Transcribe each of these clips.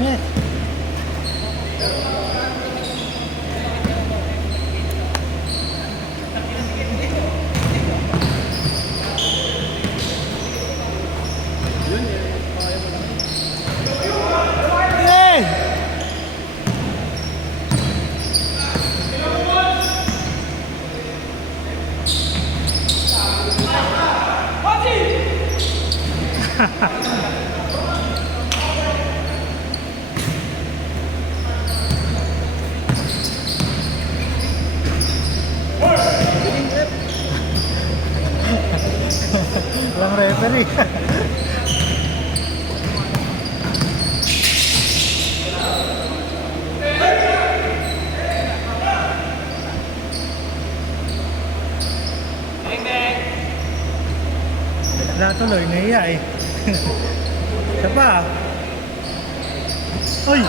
Init. Hey! Walang referee. Natuloy, nahiya eh. Isa pa. Uy!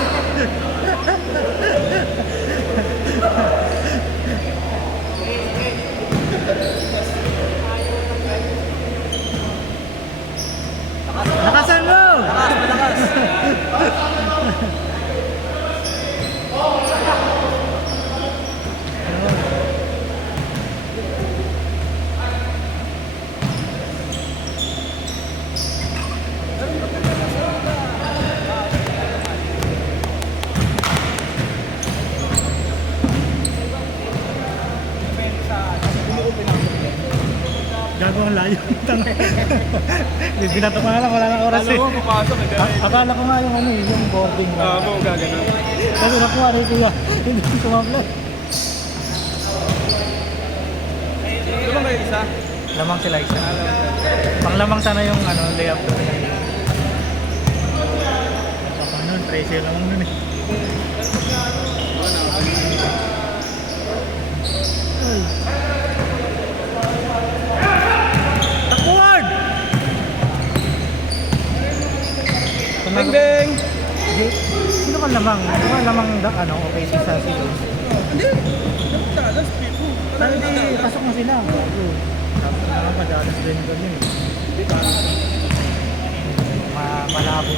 Lakasan mo! Malakas. Gago ang layo. Binato ko na lang, wala nang oras eh. Alam mo, papasok eh. Akala ko nga yung ano eh, yung boarding. Oo, gagano. Kasi nakuha rin ko yan. Hindi ko sumablat. Ito lang kayo isa? Lamang sila isa. Panglamang sana yung ano, layup ko. Baka nun, 13 lamang nun eh. Ay. Takuan! Beng beng! Sino kan lamang? Sino kan lamang ano, okay si Sasi? Hindi! Dalas, pipo. Pero di, pasok na sila. Bago. Tapos na nga madalas din kami. Malabo.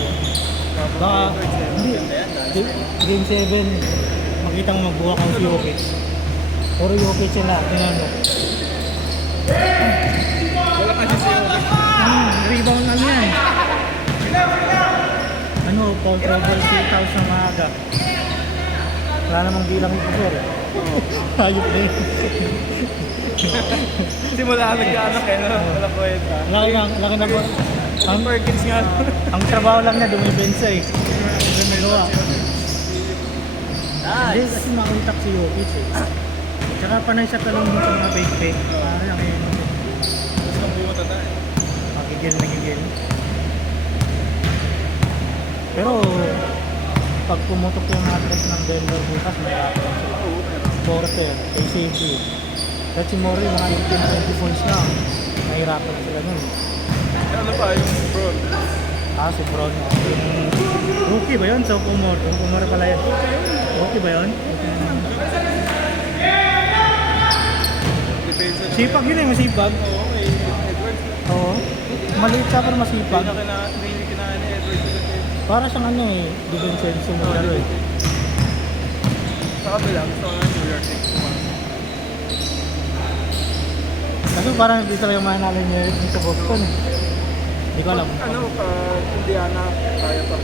Baka, hindi. Game 7, makita mo magbuwak ang si Jokic. Puro Jokic sila. Tingnan mo. Wala kasi siya. Rebound lang yan. Ano, Paul Trouble 3,000 na maaga. Wala namang bilang ito sir. Hayop na yun. Simula nagkaanak eh, no? Wala ko yun. Laki na ba? Ang Perkins nga. Ang trabaho lang niya, dumibensa eh. Hindi magawa. Hindi kasi makuntak si Jokic eh. Tsaka panay sa talong mo sa mga bake-bake. Parang yun. Gusto kong bumo tatay. Magigil. Pero pag pumutok yung address ng Denver bukas, may address sila. Porter, ACB. At si Mori, mga 18-20 points na. Nahirapan na sila nun. Ano pa, yung bro? Si Bron. Yung rookie ba yun? Sophomore pala yun. Rookie ba yun? Defensive. Sipag yun eh, masipag. Oo, kay Edwards. Oo. Maliit siya pero masipag. Hindi kinaan ni Edwards. Para siyang ano eh, Divincenzo mo lalo eh. Sa kabila, gusto ko nga New York Knicks. Kasi parang hindi talaga manalo niya yung sa Boston eh. Hindi ko alam. Ano, Indiana, kaya pa.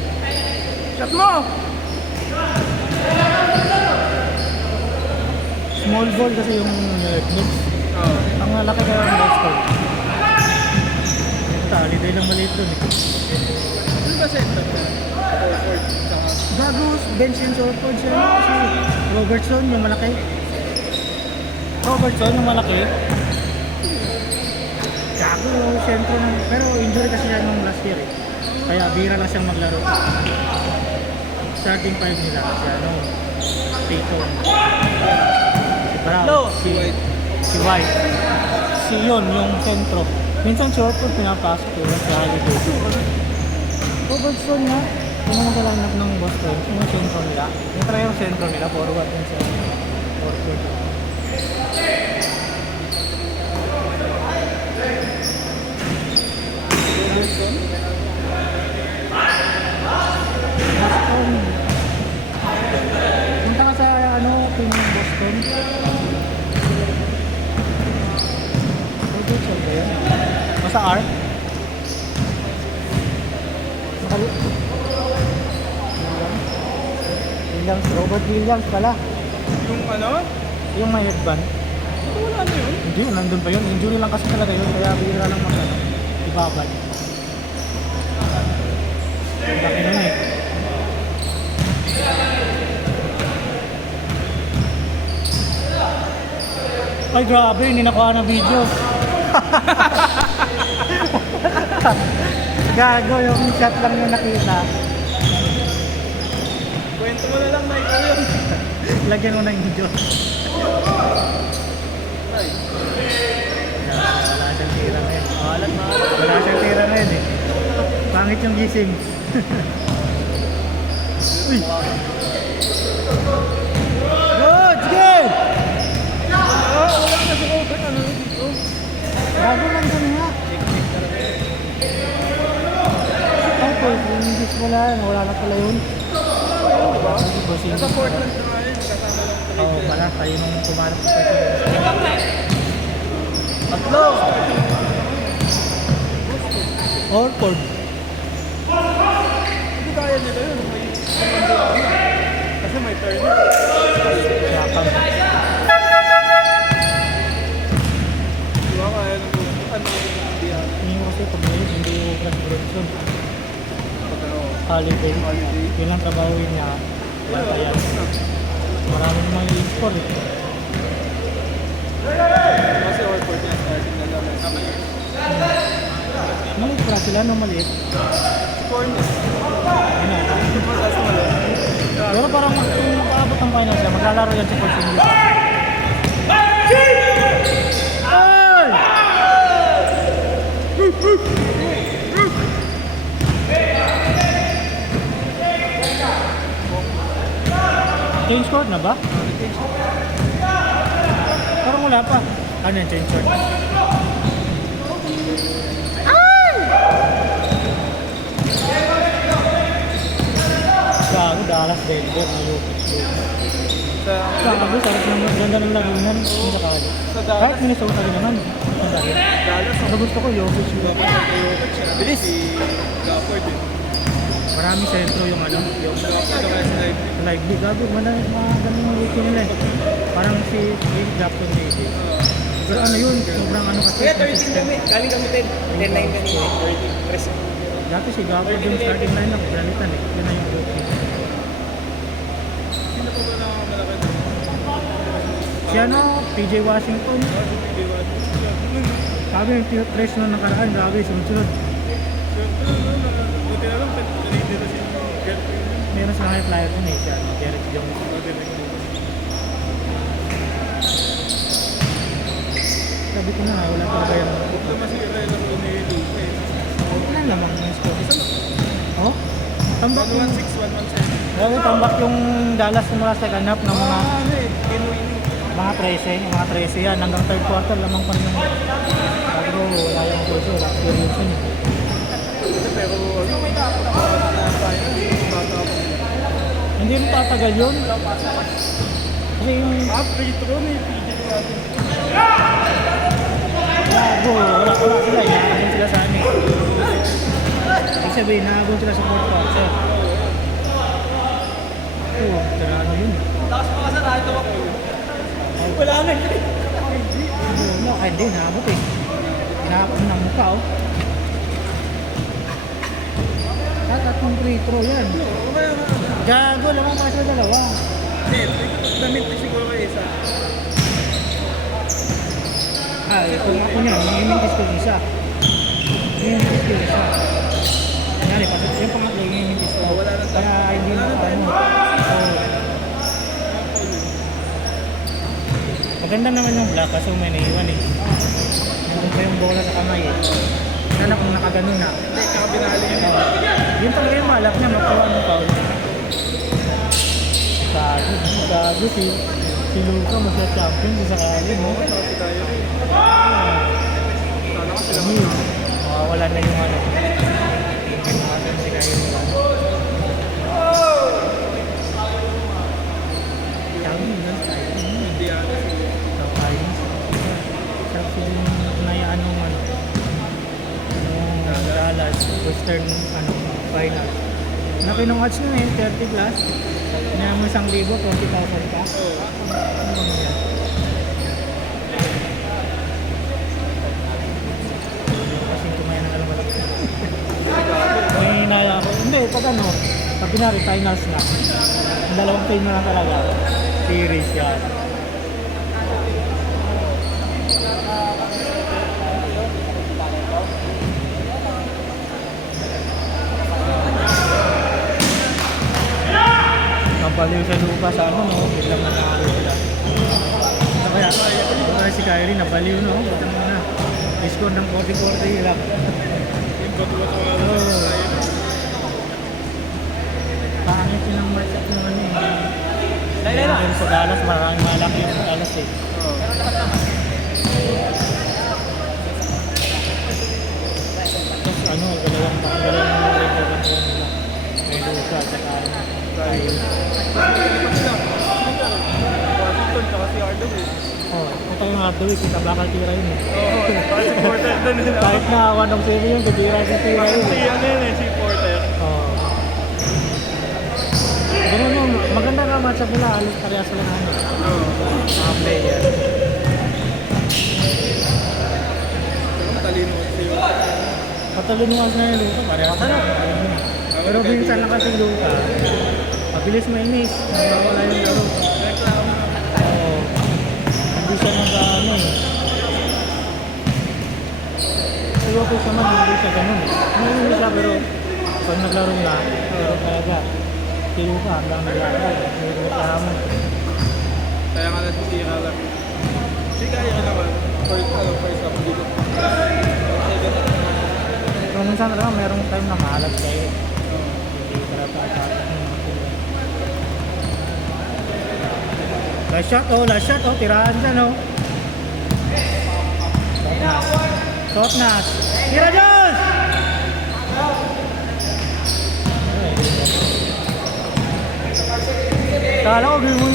Shot mo! Small ball kasi yung New York Knicks. Oo. Ang laki kaya ng Boston. Holiday lang maliit dun eh. Ano ba center ka? Horford, saka... Gagos, bench yung Horford siya. Kasi Robertson yung malaki. Robertson yung malaki. Gago, sentro ng... Pero injury kasi siya nung last year eh. Kaya bira lang siyang maglaro. Starting 5 nila kasi ano, Tatum, si Brown, si White, si Yon yung sentro. Minsan si Horford pinapasok yun sa Holiday. Robertson nga, yung mga kalanap ng Boston, yung sentro nila. Yung talaga yung sentro nila, forward yung sa Horford. Boston, Basta R. Williams, Robert Williams pala. Yung ano? Yung may headband. Ito wala na yun. Hindi, nandun pa yun. Injury lang kasi talaga yun. Kaya bihira lang ibabad. Ang laki na eh. Ay grabe, hindi nakuha ng video. Gago, yung shot lang yung nakita. Kwento mo na lang, Mike. Ano yun? Lagyan mo ng video. Ay. Wala siyang tira na yun. Wala siyang tira na yun eh. Pangit yung gising. Uy! Good! Sige! Wala na si Robert. Ano yun dito? Bago lang dun nga. Ay, po, yung gis wala. Wala na pala yun. Nasa Portland na nga yun. Kasama lang sa Oo, pala. Tayo nung kumarap sa Portland. Tatlo! Orford. Hindi kaya nila yun. May kasi may turn. Siyakan. Di ba kaya ng ano yung Indiana? Hindi mo kasi pag ngayon, hindi yung Brad Bronson. Pag ano? Holiday. Holiday. Yun ang trabaho niya. Bantayan. Maraming mga i-score eh. Kasi Horford yan starting na lang. Maliit pala sila no maliit. Score niya. Ano? Mataas na lang. Pero parang kung makaabot ng final siya, maglalaro yan si Porzingis. Ay! Change court na ba? Parang wala pa. Ano yung change court? Gago, Dallas, Denver, na Jokic. Sa Gago, sarap ng ganda ng lagunan. Hindi sa kagad. Sa Kahit Dallas, Minnesota rin naman. Ang dahil. Dallas, Pero gusto ko Jokic. bilis. Si Gafford eh. Marami sentro yung ano, yung Gafford na kaya si Lively. Lively. Gago, mga ganun yung wiki nila eh. Parang si Will Jackson Lady. Pero ano yun, sobrang ano kasi. consistent. Galing kami 10. 10, 9 kami. 30. Dati si Gago yung starting lineup, pinalitan eh. Yun na yung rookie. Sino pa ba na malaki na? Si ano, PJ Washington. Sabi yung trace nung nakaraan, grabe, sunod-sunod. Buti na lang, pinili na si girlfriend. Meron silang high flyer dun eh, si ano, Derek Jones. Sabi ko na nga, wala talaga yung... Ito masira yung laro ni Luka eh. Wala namang yung score. Oh? Tambak yung... 116, 117. Grabe, tambak yung Dallas mula sa second half ng mga... Ano eh, game winning. Mga 13, yung mga 13 yan. Hanggang third quarter, lamang pa rin yung... Pero wala yung goals, wala experience yun. Pero ano, may nakapagpapag na tayo. Hindi mo tatagal yun. Kasi yung... Free throw ni PJ natin. Gago, wala sila. Inaagong sila sa amin. Ibig sabihin, inaagong sila sa fourth quarter. Oo, pero ano yun? Wala na yun. Ano, ay hindi, naabot eh. Hinahapon ng mukha oh. Tatlong free throw yan. Gago, lamang pa sa dalawa. Damit na siguro kayo isa. Ah, ito nga ako niya, nangimintis ko yung isa. Nangimintis ko yung isa. Kanyari, yung pangatlo, nangimintis ko. Wala nang time. Kaya hindi na ano. Maganda naman yung black kasi may naiwan eh. Meron pa yung bola sa kamay eh. Sana kung nakaganon na. Hindi, tsaka binali yun. Yun talaga yung malap niya, makuha ng foul. Gago si Luka magsa-champion sa sakali mo. Kasi tayo rin. Sana kasi Ano yun? Mawawala na yung ano. Yung atin si Kyle Moran. Sabi yun, Indiana. Sarap sila yung nayaan ng ano. Dallas, Western final. Na pinong-watch nyo eh, 30 plus. Kaya mo 1,000, 20,000 ka. Ano ba yan? Kasing kumayan ng alam may hinala ako. Hindi, pag ano, pag pinari, finals na. Ang dalawang team na lang talaga. Series yan. Nabaliw sa lupa sa ano, no? Biglang nanalo sila. Kaya si Kyrie nabaliw, no? Butang mo na. I-score ng 40-40 lang. Yung bato-bato nga lang. Oo. Pangit yun ang matchup ng ano eh. Dahil sa Dallas, maraming malaki yung Dallas eh. Oo. Tapos ano, dalawang record ng nila. May Luka at saka tayo. Washington tsaka si Hardaway. Oh, ito yung Hardaway, kita bakal tira yun eh. Oo, para si Porter doon nila. Kahit na 1 of 7 yun, titira si tira yun Si eh. ano yun eh, si Porter. Oh. Ganun mo, maganda nga matchup nila, alis parehas sila na ano. Oo. Mga player. Pero matalino kasi yun. Patalinuwas na yung Luka, parehas sila. Pero minsan lang kasi Luka, mabilis mainis, nawawala yung laro. Reklamo. Oo. Hindi siya nag-ano eh. Sa Jokic naman, hindi siya ganun eh. Hindi siya pero pag naglaro na, pero talaga. Si Luka hanggang naglaro, may reklamo. Kaya nga nasisira lang. Si kaya ka naman. First up dito. Second. Pero minsan talaga merong time na mahalat kayo. Hindi talaga tatakot ng mga sila. Last shot oh, tirahan dyan oh. Shotnas. Tira dyan! Kala ko gawin mo